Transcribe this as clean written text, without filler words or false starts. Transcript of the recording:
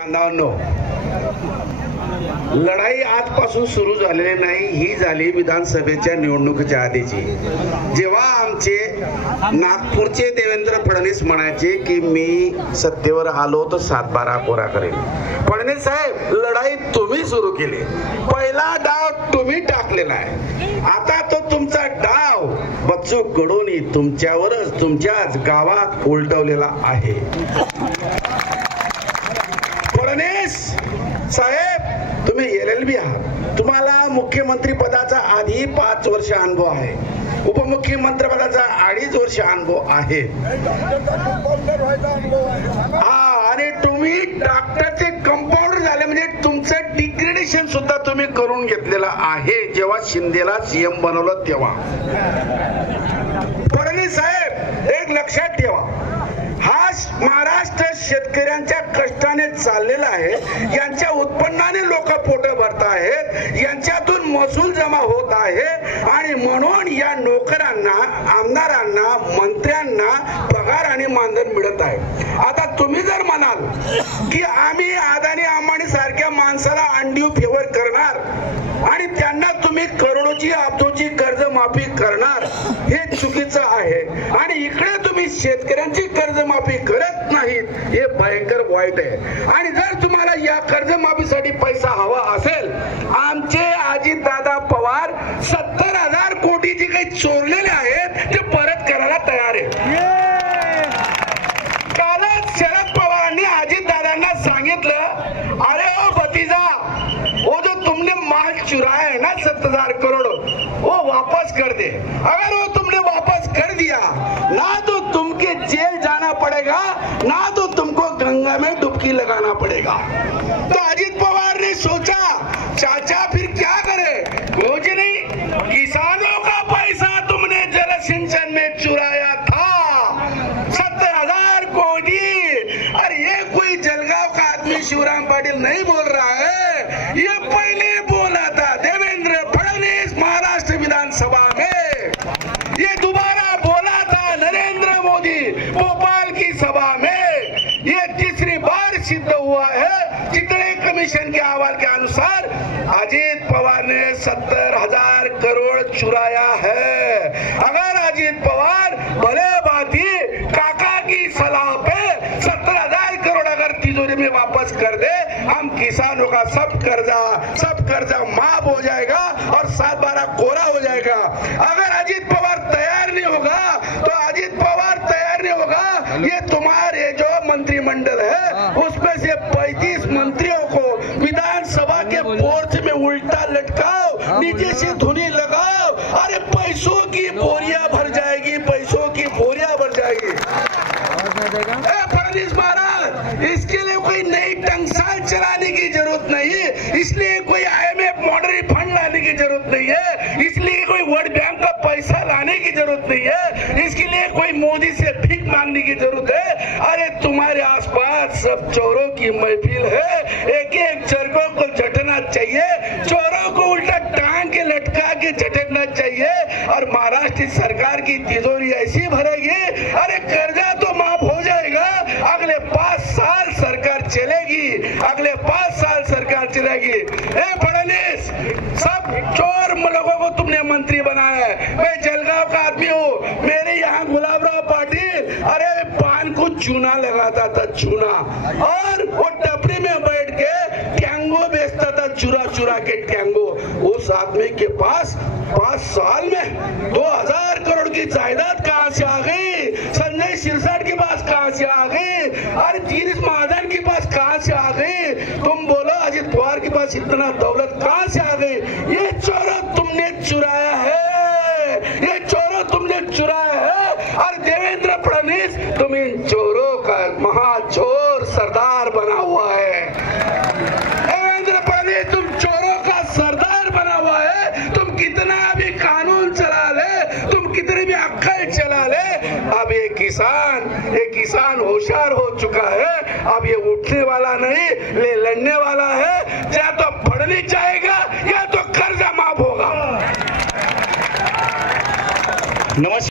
बांधवांनो, लढाई आजपासून सुरू झालेली नाही, ही झाली विधानसभेच्या निवडणुकीच्या आधीची। जेव्हा आमचे नागपूरचे देवेंद्र फडणवीस म्हणायचे की मी सत्तेवर आलो तर 7-12 कोरा करेन। फडणवीस साहेब, लढाई तुम्ही सुरू केली, पहिला डाव तुम्ही टाकलेला आहे। आता तो तुमचा डाव बच्चू कडूंनी तुमच्यावरच तुमच्याच गावात उलटवलेला आहे। फडणवीस साहेब, तुम्ही LLB आहात, तुम्हाला मुख्यमंत्री पदाचा आधी 5 वर्ष अनुभव आहे, उपमुख्यमंत्री पदाचा 2.5 वर्ष अनुभव आहे। आणि तुम्ही डॉक्टरचे कंपाऊंडर झाले, म्हणजे तुमचं डिग्रेडेशन सुद्धा तुम्ही करून घेतलेलं आहे जेव्हा शिंदेला CM बनवलं तेव्हा। फडणवीस साहेब, एक लक्षात ठेवा, हा महाराष्ट्र शेतकऱ्यांच्या कष्टाने चाललेला आहे, यांच्या उत्पन्नाने लोक पोट भरत आहेत, यांच्यातून महसूल जमा होत आहे आणि म्हणून या नोकरांना, आमदारांना, मंत्र्यांना पगार आणि मानधन मिळत आहे। आता तुम्ही जर म्हणाल की आम्ही अदानी अंबानी सारख्या माणसाला अंडीव फेवर करणार आणि त्यांना तुम्ही करोडोची अब्जोची कर्जमाफी करणार, हे चुकीचं आहे। आणि इकडे तुम्ही शेतकऱ्यांची कर्जमाफी करत नाहीत, हे भयंकर वाईट आहे। आणि जर तुम्हाला या कर्जमाफीसाठी पैसा हवा असेल, आमचे अजितदादा पवार 70,000 कोटी जे काही चोरलेले आहेत ते परत करायला तयार आहे। कालच शरद पवारांनी अजितदादांना सांगितलं, अरे ओ भतीजा, वो जो तुमने माल चुराया है ना 7,000 करोड़, वो वापस कर दे। अगर वो तुमने वापस कर दिया ना तो तुमके जेल जाना पड़ेगा, ना तो तुमको गंगा में डुबकी लगाना पड़ेगा। तो अजित पवार ने सोचा, चाचा फिर क्या करे, कुछ नहीं, किसानों का पैसा तुमने जल सिंचन में चुराया था 70,000 कोटी। अरे ये कोई जलगांव का आदमी शिवराम पाटिल नहीं बोल रहा है, ये पहले बोला था देवेंद्र फडणवीस महाराष्ट्र विधानसभा में, ये दोबारा बोला था नरेंद्र मोदी भोपाल की सभा में, ये तीसरी बार सिद्ध हुआ है। चितड़े कमीशन के अहवाल के अनुसार अजित पवार ने 70,000 करोड़ चुराया है। अगर अजित पवार भले बाती काका की सलाह पे 70,000 करोड़ अगर तिजोरी में वापस कर दे, हम किसानों का सब कर्जा माफ हो जाएगा और 7-12 कोरा हो जाएगा। अगर अजित पवार तैयार नहीं होगा तो अजित पवार तैयार नहीं होगा, ये तुम्हारे जो मंत्रिमंडल है उसमें से 35 मंत्रियों को विधानसभा के पोर्च में उल्टा लटकाओ, नीचे से धुनी लगाओ, अरे पैसों की बोरियां भर जाएगी, पैसों की बोरियां भर जाएगी। फडणवीस महाराज, इसके लिए कोई नई टंकसाल चलाने की जरूरत नहीं, इसलिए कोई IMF मॉनेटरी फंड लाने की जरूरत नहीं है, इसलिए कोई वर्ल्ड बैंक का पैसा लाने की जरूरत नहीं है, इसके लिए कोई मोदी से भीख मांगने की जरूरत है। अरे तुम्हारे आसपास सब चोरों की महफिल है, एक एक चरकों को झटना चाहिए, चोरों को उल्टा टांग के लटका के झटकना चाहिए और महाराष्ट्र सरकार की तिजोरी ऐसी भरेगी, अरे कर्जा तो माफ हो जाएगा, अगले 5 साल सरकार चलेगी, अगले 5 साल सरकार चलेगी। फडणवीस, सब चोर लोगों को तुमने मंत्री बनाया है। मैं जलगांव का आदमी हूँ, मेरे यहाँ गुलाबराव पाटिल अरे पान को चूना लगाता था, चूना, और वो टपरी में बैठ के टैंगो बेचता था, चुरा के टैंगो। उस आदमी के पास 5 साल में 2,000 करोड़ की जायदाद कहां से आ गई, संजय सिरसाट के पास कहां से आ गई, अरे गिरीश महाजन के पास कहां से आ गई, तुम बोलो अजित पवार के पास इतना दौलत कहां से आ गई? ये चोरों तुमने चुराया है, ये चोरों तुमने चुराया है। और देवेंद्र फडणवीस, तुम इन चोरों का महाचोर सरदार बना हुआ है। देवेंद्र फडणवीस, तुम चोरों का सरदार बना हुआ है, तुम कितना भी कानून चला ले, तुम कितनी भी अक्कल चला ले, अब ये किसान होशियार हो चुका है, अब ये उठने वाला नहीं, ले लड़ने वाला है। या तो फडणवीस जाएगा या तो कर्जा माफ होगा। नमस्कार।